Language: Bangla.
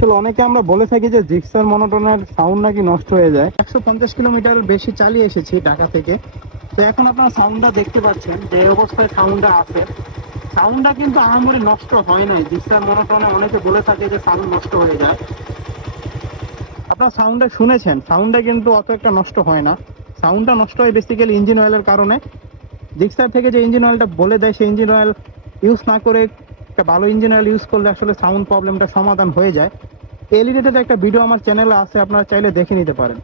আসলে অনেকে আমরা বলে থাকি যে জিক্সার মনোটনের সাউন্ড নাকি নষ্ট হয়ে যায়। 150 কিলোমিটার বেশি চালিয়ে এসেছি ঢাকা থেকে। তো এখন আপনারা সাউন্ডটা দেখতে পাচ্ছেন যে অবস্থায় সাউন্ডটা আছে। সাউন্ডটা কিন্তু আহামরি নষ্ট হয় নাই। জিক্সার মনোটনে অনেকে বলে থাকে যে সাউন্ড নষ্ট হয়ে যায়। আপনার সাউন্ডটা শুনেছেন, সাউন্ডটা কিন্তু অত একটা নষ্ট হয় না। সাউন্ডটা নষ্ট হয় বেসিক্যালি ইঞ্জিন অয়েলের কারণে। জিক্সার থেকে যে ইঞ্জিন অয়েলটা বলে দেয় সেই ইঞ্জিন অয়েল ইউজ না করে একটা ভালো ইঞ্জিন অয়েল ইউজ করলে আসলে সাউন্ড প্রবলেমটা সমাধান হয়ে যায়। এই রিলেটেড একটা ভিডিও আমার চ্যানেলে আছে, আপনারা চাইলে দেখে নিতে পারেন।